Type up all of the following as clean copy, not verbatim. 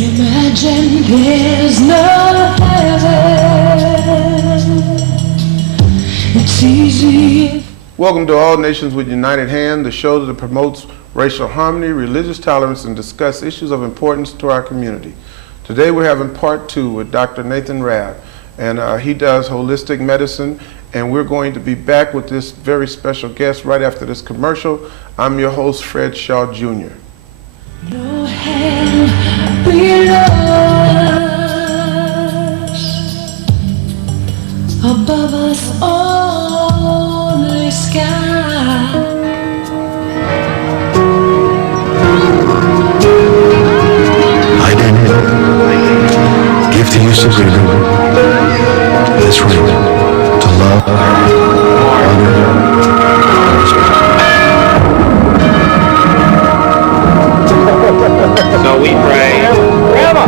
Imagine there's no heaven. It's easy. Welcome to All Nations with United Hand, the show that promotes racial harmony, religious tolerance, and discuss issues of importance to our community. Today we're having part 2 with Dr. Nathan Rabb, and he does holistic medicine, and we're going to be back with this very special guest right after this commercial. I'm your host, Fred Shaw Jr. No hand below us, above us only sky. I did give to you freedom, this ring, to love, honor, so we pray. Grandma!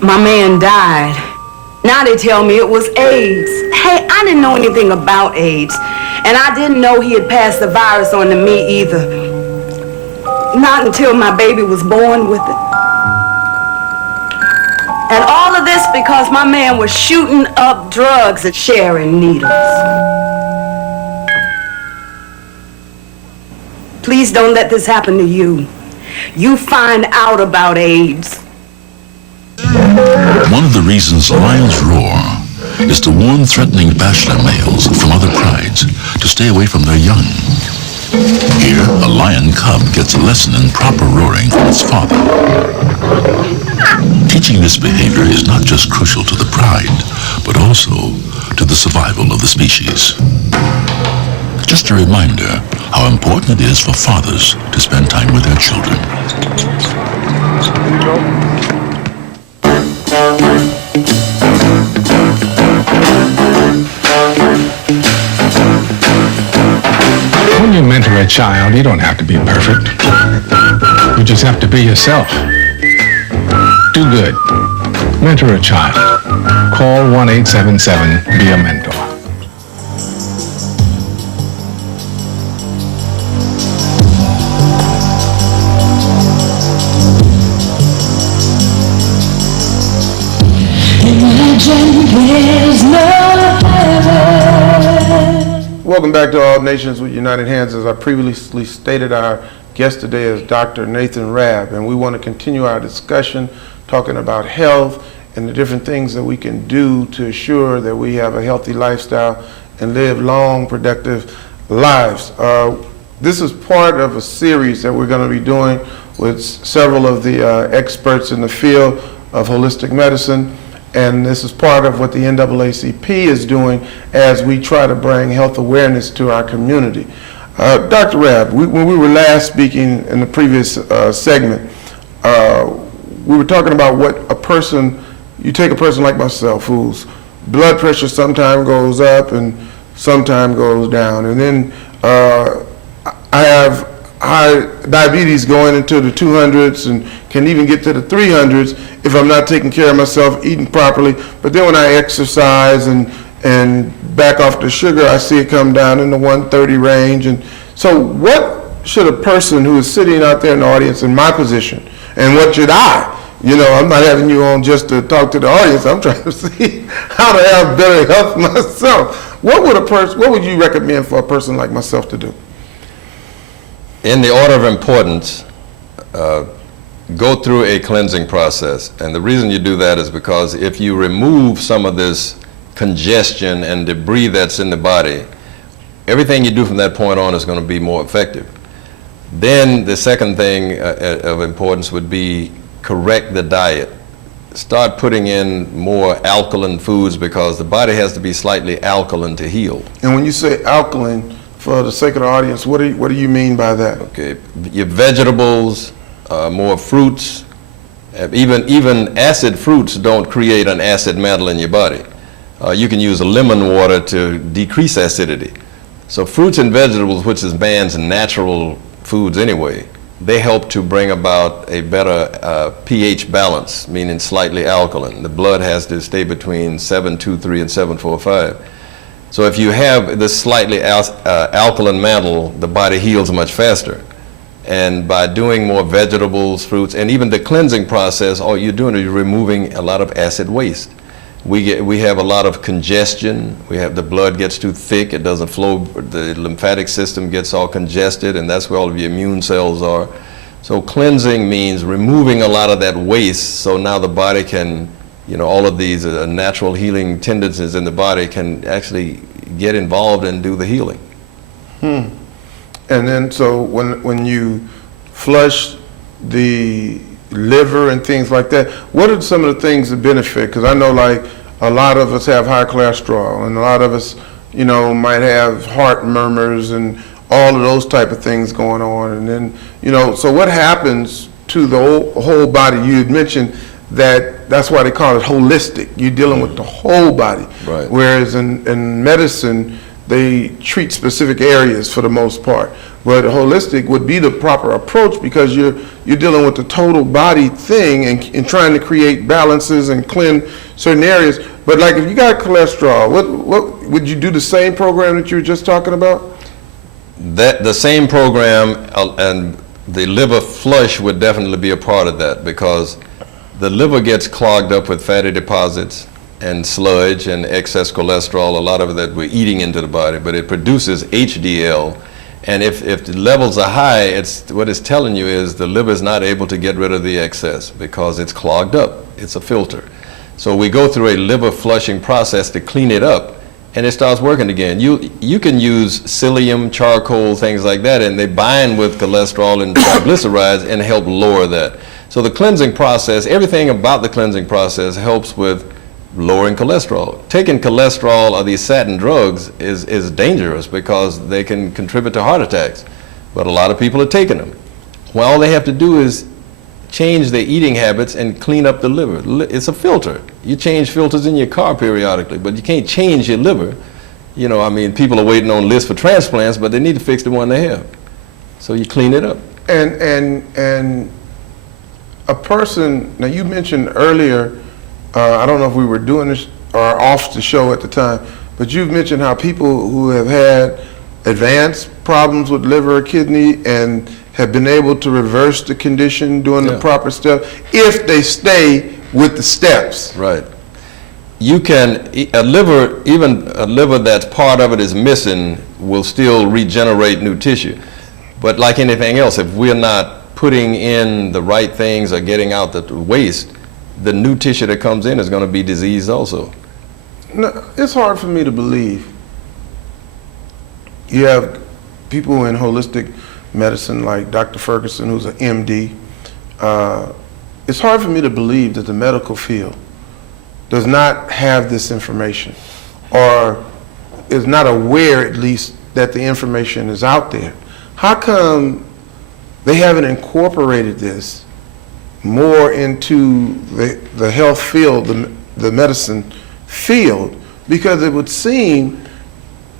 My man died. Now they tell me it was AIDS. Hey, I didn't know anything about AIDS. And I didn't know he had passed the virus on to me either. Not until my baby was born with it. And all of this because my man was shooting up drugs and sharing needles. Please don't let this happen to you. You find out about AIDS. One of the reasons lions roar is to warn threatening bachelor males from other prides to stay away from their young. Here, a lion cub gets a lesson in proper roaring from its father. Teaching this behavior is not just crucial to the pride, but also to the survival of the species. Just a reminder how important it is for fathers to spend time with their children. When you mentor a child, you don't have to be perfect. You just have to be yourself. Do good. Mentor a child. Call 1-877-BE-A-MENTOR. Imagine there's no heaven. Welcome back to All Nations with United Hands. As I previously stated, our guest today is Dr. Nathan Rabb, and we want to continue our discussion talking about health and the different things that we can do to assure that we have a healthy lifestyle and live long, productive lives. This is part of a series that we're going to be doing with several of the experts in the field of holistic medicine. And this is part of what the NAACP is doing as we try to bring health awareness to our community. Dr. Rabb, when we were last speaking in the previous segment, we were talking about what a person, you take a person like myself whose blood pressure sometimes goes up and sometimes goes down. And then I have high diabetes going into the 200s and can even get to the 300s if I'm not taking care of myself, eating properly. But then when I exercise and back off the sugar, I see it come down in the 130 range. And so what should a person who is sitting out there in the audience in my position, and what should I? You know, I'm not having you on just to talk to the audience. I'm trying to see how to have better health myself. What would you recommend for a person like myself to do? In the order of importance, go through a cleansing process. And the reason you do that is because if you remove some of this congestion and debris that's in the body, everything you do from that point on is going to be more effective. Then the second thing of importance would be correct the diet. Start putting in more alkaline foods because the body has to be slightly alkaline to heal. And when you say alkaline, for the sake of the audience, what do you mean by that? Okay, your vegetables, more fruits, even acid fruits don't create an acid mantle in your body. You can use lemon water to decrease acidity. So fruits and vegetables, which is man's natural foods anyway, they help to bring about a better pH balance, meaning slightly alkaline. The blood has to stay between 723 and 745. So if you have this slightly alkaline mantle, the body heals much faster. And by doing more vegetables, fruits, and even the cleansing process, all you're doing is you're removing a lot of acid waste. We have a lot of congestion. The blood gets too thick, it doesn't flow, the lymphatic system gets all congested, and that's where all of your immune cells are. So cleansing means removing a lot of that waste, so now the body can, all of these natural healing tendencies in the body can actually get involved and do the healing. And then, so when you flush the liver and things like that, what are some of the things that benefit? Because I know, like, a lot of us have high cholesterol, and a lot of us, might have heart murmurs and all of those type of things going on. And then, so what happens to the whole body? You had mentioned that's why they call it holistic. You're dealing with the whole body. Right. Whereas in medicine, they treat specific areas for the most part. But holistic would be the proper approach, because you're dealing with the total body thing and trying to create balances and cleanse certain areas. But like, if you got cholesterol, what would you do the same program that you were just talking about? The same program and the liver flush would definitely be a part of that, because the liver gets clogged up with fatty deposits and sludge and excess cholesterol, a lot of it that we're eating into the body, but it produces HDL. And if the levels are high, what it's telling you is the liver is not able to get rid of the excess because it's clogged up. It's a filter. So we go through a liver flushing process to clean it up, and it starts working again. You can use psyllium, charcoal, things like that, and they bind with cholesterol and triglycerides and help lower that. So the cleansing process, everything about the cleansing process helps with lowering cholesterol. Taking cholesterol or these statin drugs is dangerous because they can contribute to heart attacks. But a lot of people are taking them. Well, all they have to do is change their eating habits and clean up the liver. It's a filter. You change filters in your car periodically, but you can't change your liver. People are waiting on lists for transplants, but they need to fix the one they have. So you clean it up. And a person, now you mentioned earlier, I don't know if we were doing this or off the show at the time, but you've mentioned how people who have had advanced problems with liver or kidney and have been able to reverse the condition doing the proper steps if they stay with the steps. Right. You can, even a liver that's part of it is missing will still regenerate new tissue. But like anything else, if we're not putting in the right things or getting out the waste, the new tissue that comes in is going to be diseased also. No, it's hard for me to believe. You have people in holistic medicine like Dr. Ferguson, who's an MD. It's hard for me to believe that the medical field does not have this information, or is not aware, at least, that the information is out there. How come they haven't incorporated this more into the health field, the medicine field? Because it would seem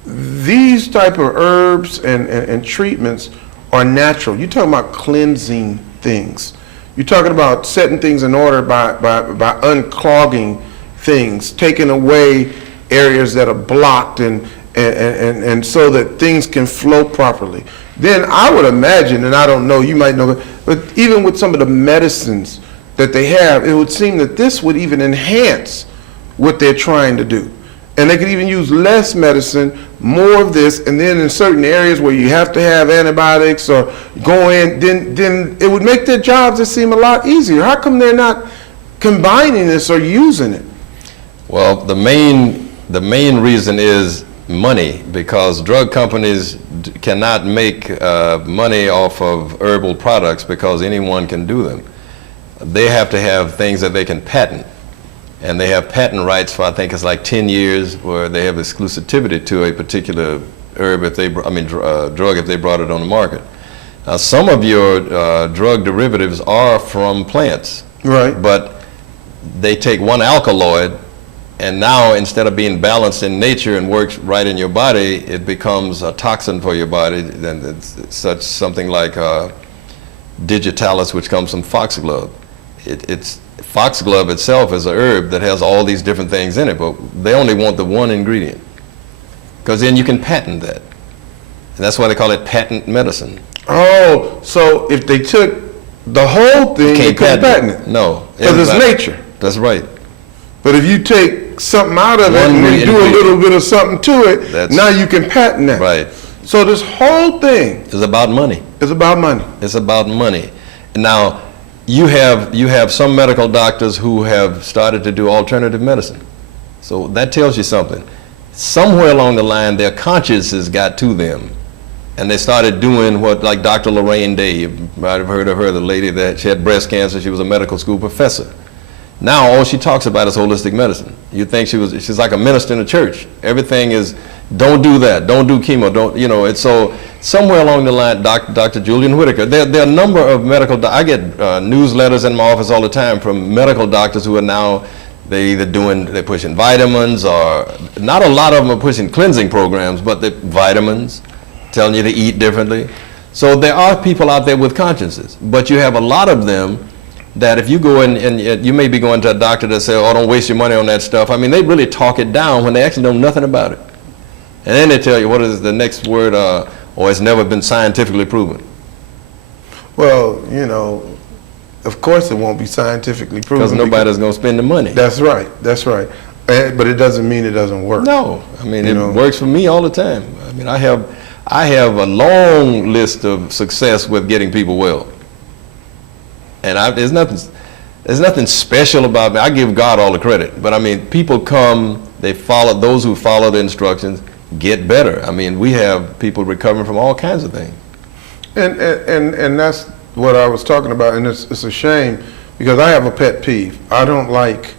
these type of herbs and treatments are natural. You're talking about cleansing things. You're talking about setting things in order by unclogging things, taking away areas that are blocked and so that things can flow properly. Then I would imagine, and I don't know, you might know, but even with some of the medicines that they have, it would seem that this would even enhance what they're trying to do. And they could even use less medicine, more of this, and then in certain areas where you have to have antibiotics or go in, then it would make their jobs just seem a lot easier. How come they're not combining this or using it? Well, the main reason is money, because drug companies cannot make money off of herbal products because anyone can do them. They have to have things that they can patent. And they have patent rights for, I think it's like 10 years, where they have exclusivity to a particular herb drug if they brought it on the market. Now, some of your drug derivatives are from plants. Right. But they take one alkaloid, and now instead of being balanced in nature and works right in your body, it becomes a toxin for your body. And it's something like digitalis, which comes from foxglove. Foxglove itself is a herb that has all these different things in it, but they only want the one ingredient. because then you can patent that. And that's why they call it patent medicine. Oh, so if they took the whole thing, they couldn't patent it? No. Because it's nature. That's right. But if you take something out of it One and then do a ingredient. little bit of something to it, now you can patent that. Right. So this whole thing It's about money. is about money. It's about money. Now, you have some medical doctors who have started to do alternative medicine. So that tells you something. Somewhere along the line, their consciences got to them, and they started doing what, like Dr. Lorraine Day, you might have heard of her, the lady that she had breast cancer. She was a medical school professor. Now all she talks about is holistic medicine. You think she's like a minister in a church. Everything is, don't do that, don't do chemo, don't, you know. It's so somewhere along the line, Dr. Julian Whitaker, there are a number of medical, I get newsletters in my office all the time from medical doctors who are now, they're pushing vitamins, or not a lot of them are pushing cleansing programs, but the vitamins, telling you to eat differently. So there are people out there with consciences, but you have a lot of them that if you go in and you may be going to a doctor that say, oh, don't waste your money on that stuff. I mean, they really talk it down when they actually know nothing about it. And then they tell you, what is the next word, or it's never been scientifically proven. Well, you know, of course it won't be scientifically proven. Because nobody's going to spend the money. That's right, that's right. But it doesn't mean it doesn't work. No, I mean, You it know. works for me all the time. I mean, I have a long list of success with getting people well. And there's nothing special about me. I give God all the credit. But I mean, people come, those who follow the instructions get better. I mean, we have people recovering from all kinds of things. And that's what I was talking about, and it's a shame because I have a pet peeve. I don't like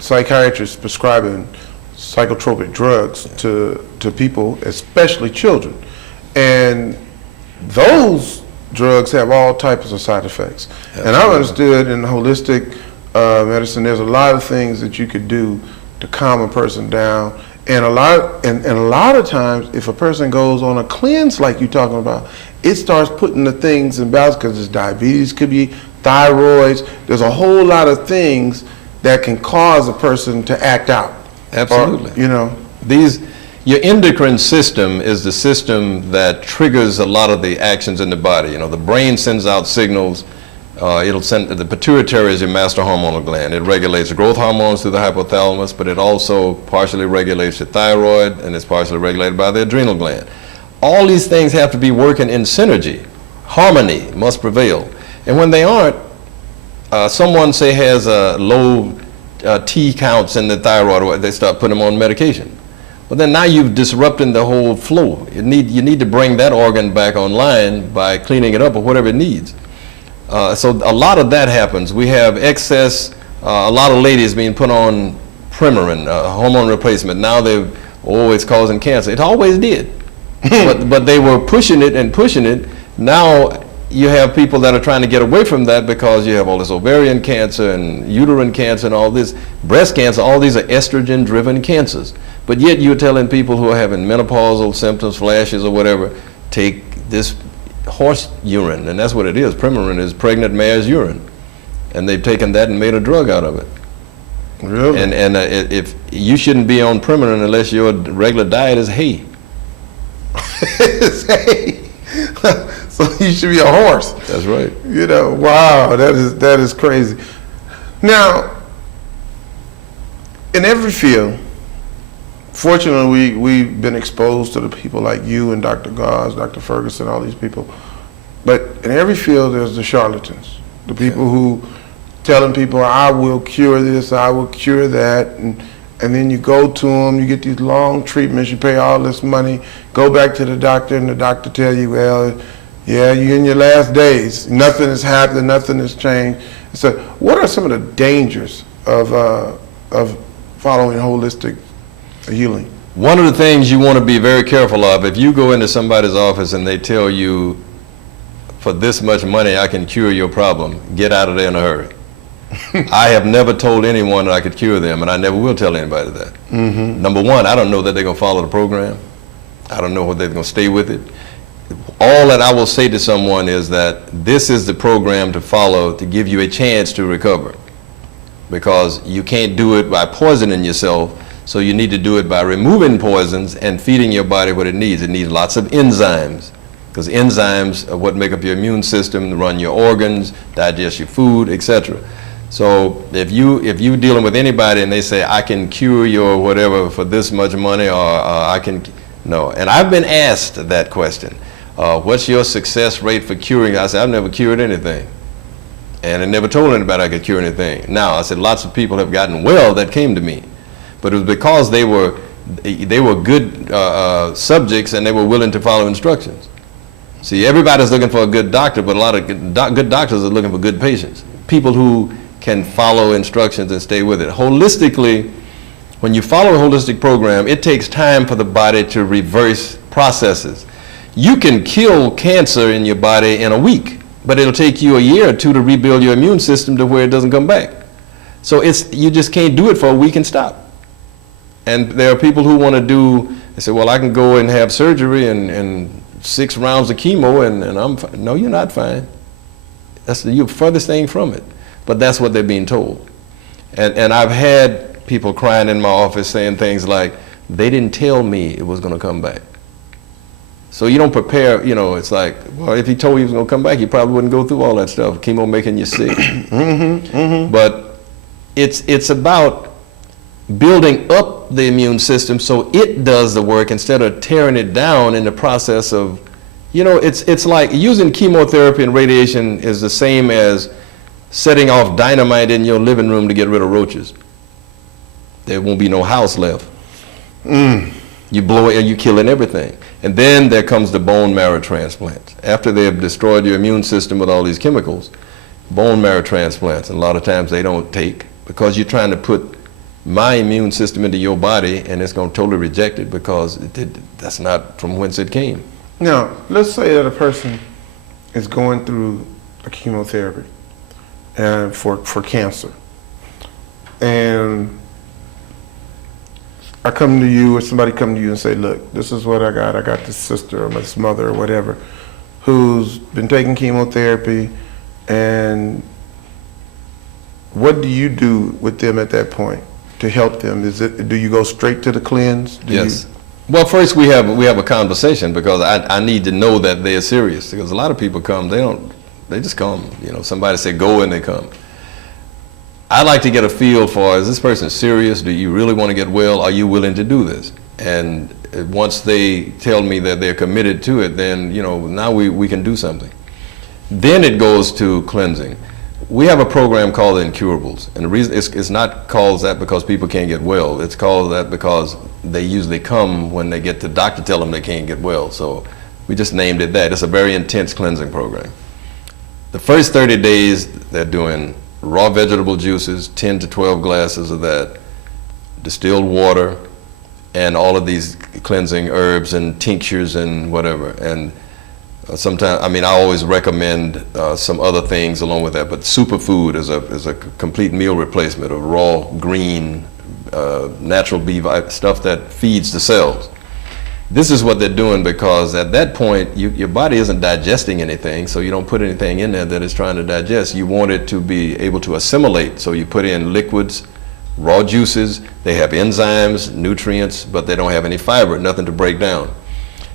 psychiatrists prescribing psychotropic drugs to people, especially children. And those drugs have all types of side effects. Absolutely. And I've understood in holistic medicine, there's a lot of things that you could do to calm a person down. And a lot of times, if a person goes on a cleanse like you're talking about, it starts putting the things in balance because there's diabetes, could be thyroids. There's a whole lot of things that can cause a person to act out. Absolutely. Or, you know, your endocrine system is the system that triggers a lot of the actions in the body. You know, the brain sends out signals. The pituitary is your master hormonal gland. It regulates growth hormones through the hypothalamus, but it also partially regulates the thyroid, and it's partially regulated by the adrenal gland. All these things have to be working in synergy. Harmony must prevail. And when they aren't, someone, say, has low T counts in the thyroid, they start putting them on medication. Well, then now you've disrupted the whole flow. You need to bring that organ back online by cleaning it up or whatever it needs. So a lot of that happens. We have excess, a lot of ladies being put on Premarin, hormone replacement. Now it's causing cancer. It always did. but they were pushing it. Now you have people that are trying to get away from that because you have all this ovarian cancer and uterine cancer and all this, breast cancer, all these are estrogen-driven cancers. But yet you're telling people who are having menopausal symptoms, flashes or whatever, take this horse urine, and that's what it is. Premarin is pregnant mare's urine. And they've taken that and made a drug out of it. really. And if you shouldn't be on Premarin unless your regular diet is hay. It's hay. So you should be a horse. That's right. You know, wow, that is crazy. Now, in every field, fortunately, we've been exposed to the people like you and Dr. Gauze, Dr. Ferguson, all these people. But in every field, there's the charlatans, the people who telling people, I will cure this, I will cure that, and then you go to them, you get these long treatments, you pay all this money, go back to the doctor, and the doctor tell you, well, yeah, you're in your last days, nothing has happened, nothing has changed. So what are some of the dangers of following holistic healing? One of the things you want to be very careful of, if you go into somebody's office and they tell you, for this much money I can cure your problem, get out of there in a hurry. I have never told anyone that I could cure them, and I never will tell anybody that. Mm-hmm. Number one, I don't know that they're going to follow the program. I don't know whether they're going to stay with it. All that I will say to someone is that this is the program to follow to give you a chance to recover, because you can't do it by poisoning yourself So you need to do it by removing poisons and feeding your body what it needs. It needs lots of enzymes, because enzymes are what make up your immune system, run your organs, digest your food, etc. So if you're dealing with anybody and they say, I can cure your whatever for this much money, or I can, no. And I've been asked that question. What's your success rate for curing? I said, I've never cured anything. And I never told anybody I could cure anything. Now, I said, lots of people have gotten well that came to me. But it was because they were good subjects and they were willing to follow instructions. See, everybody's looking for a good doctor, but a lot of good doctors are looking for good patients. People who can follow instructions and stay with it. Holistically, when you follow a holistic program, it takes time for the body to reverse processes. You can kill cancer in your body in a week, but it'll take you a year or two to rebuild your immune system to where it doesn't come back. So you just can't do it for a week and stop. And there are people who want to do, they say, well, I can go and have surgery and 6 rounds of chemo and I'm fine. No, you're not fine. That's the furthest thing from it. But that's what they're being told. And I've had people crying in my office saying things like, they didn't tell me it was going to come back. So you don't prepare, it's like, well, if he told you he was going to come back, he probably wouldn't go through all that stuff, chemo making you sick. But it's about building up the immune system so it does the work instead of tearing it down in the process of, it's like using chemotherapy and radiation is the same as setting off dynamite in your living room to get rid of roaches. There won't be no house left. You blow it and you're killing everything. And then there comes the bone marrow transplants. After they have destroyed your immune system with all these chemicals, bone marrow transplants, and a lot of times they don't take because you're trying to put my immune system into your body and it's going to totally reject it because that's not from whence it came. Now, let's say that a person is going through a chemotherapy and for cancer, and I come to you or somebody come to you and say, look, this is what I got. I got this sister or this mother or whatever who's been taking chemotherapy, and what do you do with them at that point to help them? Do you go straight to the cleanse? Yes. Well, first we have a conversation because I need to know that they're serious, because a lot of people come, they just come. Somebody say go and they come. I like to get a feel for, is this person serious? Do you really want to get well? Are you willing to do this? And once they tell me that they're committed to it, then now we can do something. Then it goes to cleansing. We have a program called Incurables, and the reason it's not called that because people can't get well. It's called that because they usually come when they get the doctor tell them they can't get well. So we just named it that. It's a very intense cleansing program. The first 30 days they're doing raw vegetable juices, 10 to 12 glasses of that, distilled water, and all of these cleansing herbs and tinctures and whatever. And sometimes, I always recommend some other things along with that, but superfood is a complete meal replacement of raw, green, natural beef stuff that feeds the cells. This is what they're doing because at that point, your body isn't digesting anything, so you don't put anything in there that it's trying to digest. You want it to be able to assimilate, so you put in liquids, raw juices. They have enzymes, nutrients, but they don't have any fiber, nothing to break down.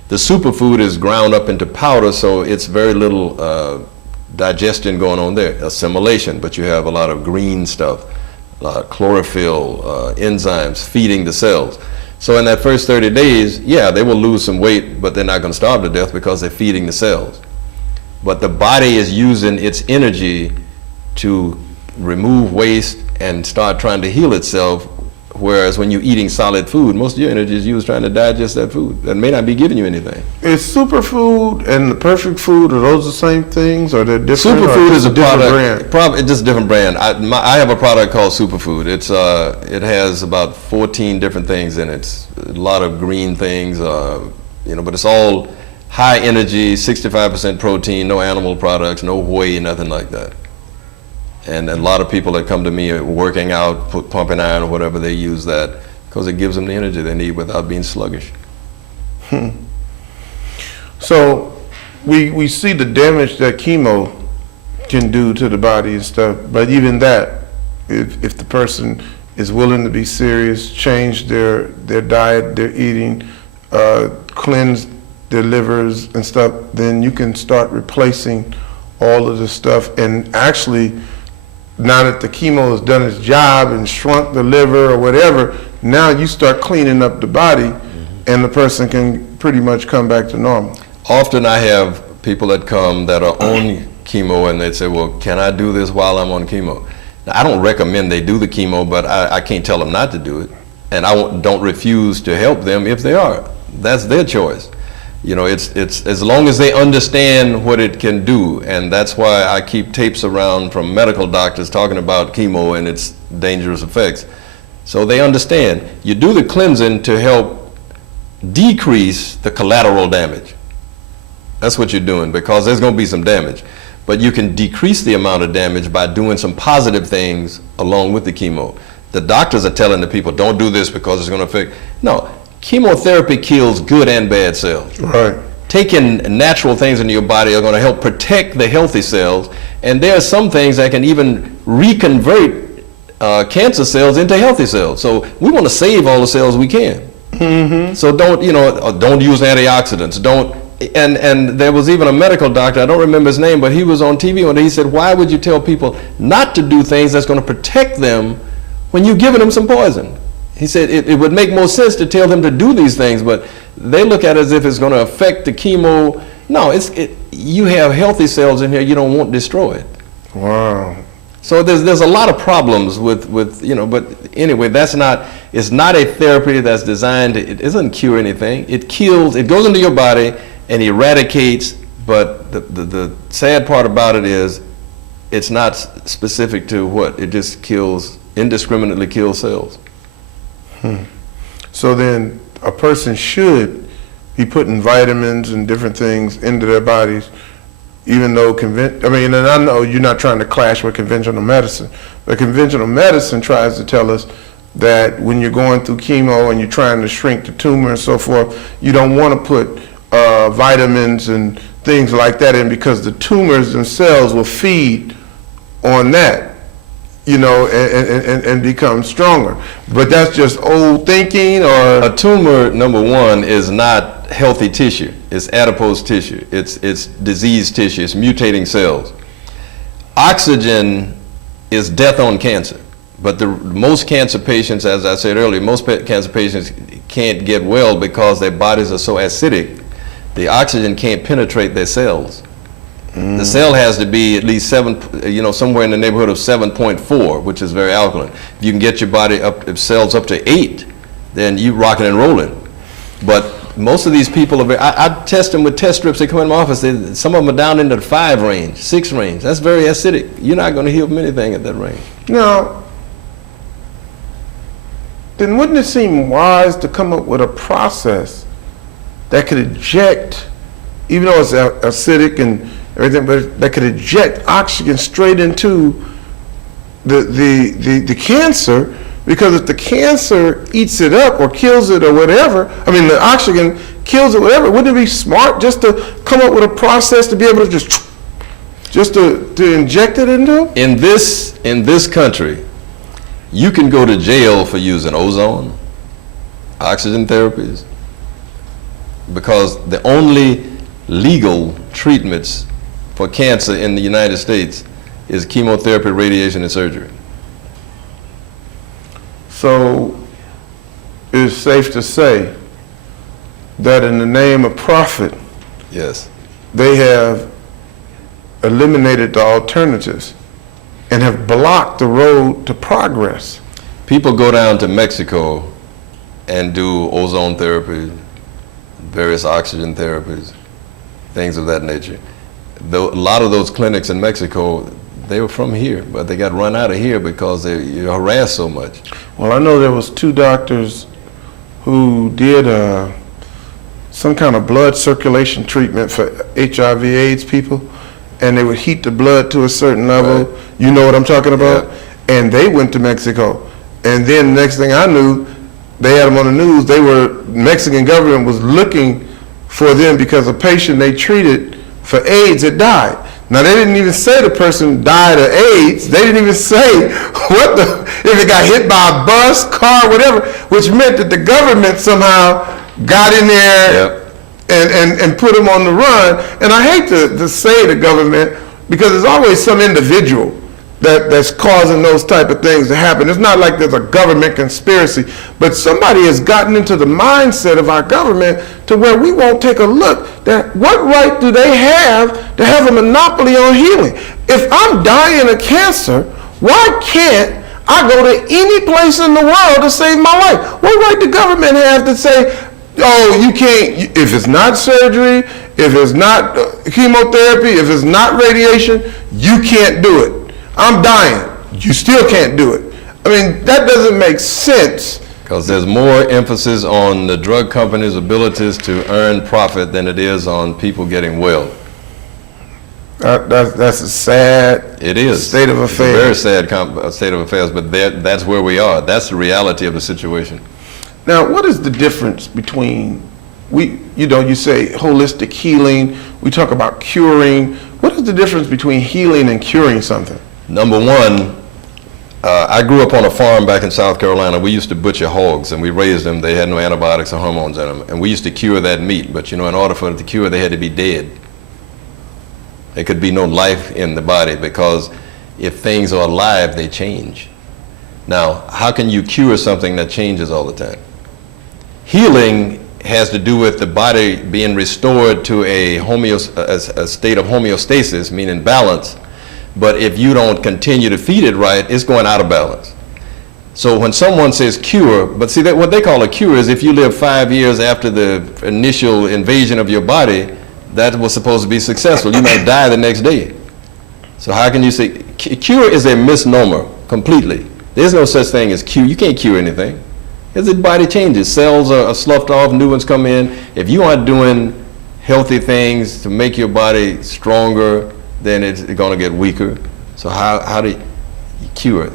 The superfood is ground up into powder, so it's very little digestion going on there, assimilation, but you have a lot of green stuff, a lot of chlorophyll, enzymes feeding the cells. So in that first 30 days, yeah, they will lose some weight, but they're not going to starve to death because they're feeding the cells. But the body is using its energy to remove waste and start trying to heal itself, whereas when you're eating solid food, most of your energy is used trying to digest that food. That may not be giving you anything. Is superfood and the perfect food, are those the same things, or they're different? Superfood is a different product, brand? It's just a different brand. I have a product called Superfood. It has about 14 different things in it. It's a lot of green things, but it's all high energy, 65% protein, no animal products, no whey, nothing like that. And a lot of people that come to me are working out, pumping iron or whatever, they use that because it gives them the energy they need without being sluggish. So we see the damage that chemo can do to the body and stuff, but even that, if the person is willing to be serious, change their diet, their eating, cleanse their livers and stuff, then you can start replacing all of the stuff. And actually, now that the chemo has done its job and shrunk the liver or whatever, now you start cleaning up the body, and the person can pretty much come back to normal. Often I have people that come that are on chemo and they say, well, can I do this while I'm on chemo? Now, I don't recommend they do the chemo, but I can't tell them not to do it. And I don't refuse to help them if they are. That's their choice. You know, it's as long as they understand what it can do, and that's why I keep tapes around from medical doctors talking about chemo and its dangerous effects. So they understand. You do the cleansing to help decrease the collateral damage. That's what you're doing, because there's going to be some damage. But you can decrease the amount of damage by doing some positive things along with the chemo. The doctors are telling the people, don't do this because it's going to affect. No, chemotherapy kills good and bad cells. Right. Taking natural things into your body are going to help protect the healthy cells, and there are some things that can even reconvert cancer cells into healthy cells. So we want to save all the cells we can. Mm-hmm. So don't use antioxidants. And there was even a medical doctor, I don't remember his name, but he was on TV one day. He said, why would you tell people not to do things that's going to protect them when you're giving them some poison? He said it would make more sense to tell them to do these things, but they look at it as if it's going to affect the chemo. No, you have healthy cells in here you don't want destroyed. Wow. So there's a lot of problems with but anyway, it's not a therapy that's designed it doesn't cure anything. It kills, it goes into your body and eradicates, but the sad part about it is it's not specific to what, it just indiscriminately kills cells. So then a person should be putting vitamins and different things into their bodies, even though and I know you're not trying to clash with conventional medicine, but conventional medicine tries to tell us that when you're going through chemo and you're trying to shrink the tumor and so forth, you don't want to put vitamins and things like that in, because the tumors themselves will feed on that, and become stronger. But that's just old thinking, or? A tumor, number one, is not healthy tissue. It's adipose tissue. It's diseased tissue. It's mutating cells. Oxygen is death on cancer. But most cancer patients, as I said earlier, most cancer patients can't get well because their bodies are so acidic. The oxygen can't penetrate their cells. The cell has to be at least somewhere in the neighborhood of 7.4, which is very alkaline. If you can get your body cells up to 8, then you rocking and rolling. But most of these people I test them with test strips. They come in my office. Some of them are down into the 5 range, 6 range. That's very acidic. You're not going to heal from anything at that range. Now, then wouldn't it seem wise to come up with a process that could eject, even though it's acidic and everything, but that could eject oxygen straight into the cancer? Because if the cancer eats it up or kills it or whatever, the oxygen kills it, whatever, wouldn't it be smart just to come up with a process to be able to just to inject it into? In this country, you can go to jail for using ozone, oxygen therapies, because the only legal treatments for cancer in the United States is chemotherapy, radiation, and surgery. So it's safe to say that in the name of profit, yes, they have eliminated the alternatives and have blocked the road to progress. People go down to Mexico and do ozone therapy, various oxygen therapies, things of that nature. A lot of those clinics in Mexico, they were from here, but they got run out of here because you're harassed so much. Well, I know there was 2 doctors who did some kind of blood circulation treatment for HIV/AIDS people, and they would heat the blood to a certain level. Right. You know what I'm talking about? Yeah. And they went to Mexico. And then next thing I knew, they had them on the news. Mexican government was looking for them because a patient they treated for AIDS had died. Now, they didn't even say the person died of AIDS. They didn't even say if it got hit by a bus, car, whatever, which meant that the government somehow got in there and put them on the run. And I hate to say the government, because there's always some individual that's causing those type of things to happen. It's not like there's a government conspiracy, but somebody has gotten into the mindset of our government to where we won't take a look at what right do they have to have a monopoly on healing. If I'm dying of cancer, why can't I go to any place in the world to save my life? What right the government have to say, oh, you can't, if it's not surgery, if it's not chemotherapy, if it's not radiation, you can't do it. I'm dying. You still can't do it. I mean, that doesn't make sense. Because there's more emphasis on the drug companies' abilities to earn profit than it is on people getting well. That's a sad state of affairs. It's a very sad state of affairs, but that's where we are. That's the reality of the situation. Now, what is the difference between, you say holistic healing, we talk about curing. What is the difference between healing and curing something? Number one, I grew up on a farm back in South Carolina. We used to butcher hogs, and we raised them. They had no antibiotics or hormones in them. And we used to cure that meat. But, in order for it to cure, they had to be dead. There could be no life in the body, because if things are alive, they change. Now, how can you cure something that changes all the time? Healing has to do with the body being restored to a state of homeostasis, meaning balance. But if you don't continue to feed it right, it's going out of balance. So when someone says cure, but see, that what they call a cure is if you live 5 years after the initial invasion of your body, that was supposed to be successful. You might die the next day. So how can you say, cure is a misnomer completely. There's no such thing as cure. You can't cure anything. As the body changes, cells are sloughed off, new ones come in. If you aren't doing healthy things to make your body stronger, then it's going to get weaker. So how do you cure?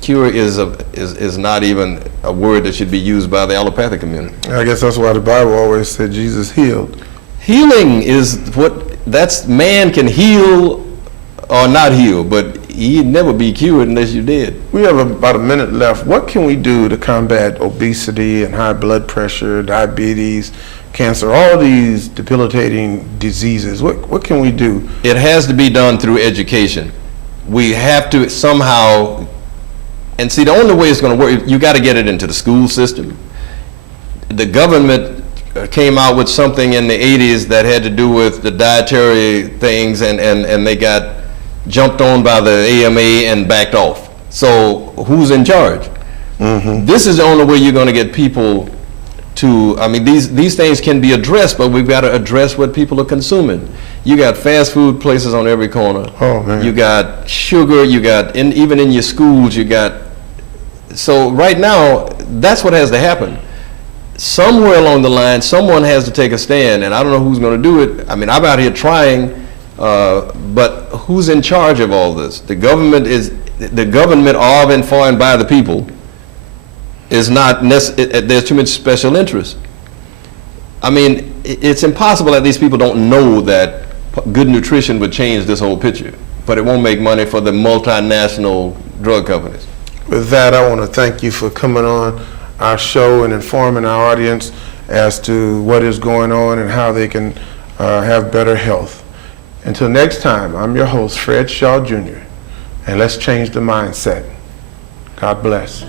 Cure is not even a word that should be used by the allopathic community. I guess that's why the Bible always said Jesus healed. Healing is man can heal or not heal, but he'd never be cured unless you did. We have about a minute left. What can we do to combat obesity and high blood pressure, diabetes, cancer, all these debilitating diseases? What can we do? It has to be done through education. We have to somehow, and see, the only way it's going to work, you got to get it into the school system. The government came out with something in the 80s that had to do with the dietary things, and they got jumped on by the AMA and backed off. So who's in charge? Mm-hmm. This is the only way you're going to get people to, I mean, these things can be addressed, but we've got to address what people are consuming. You got fast food places on every corner. Oh, man. You got sugar, you got, even in your schools, you got, so right now, that's what has to happen. Somewhere along the line, someone has to take a stand, and I don't know who's going to do it. I mean, I'm out here trying, but who's in charge of all this? The government of and for and by the people is not there's too much special interest. I mean, it's impossible that these people don't know that good nutrition would change this whole picture, but it won't make money for the multinational drug companies. With that, I want to thank you for coming on our show and informing our audience as to what is going on and how they can have better health. Until next time, I'm your host, Fred Shaw Jr., and let's change the mindset. God bless.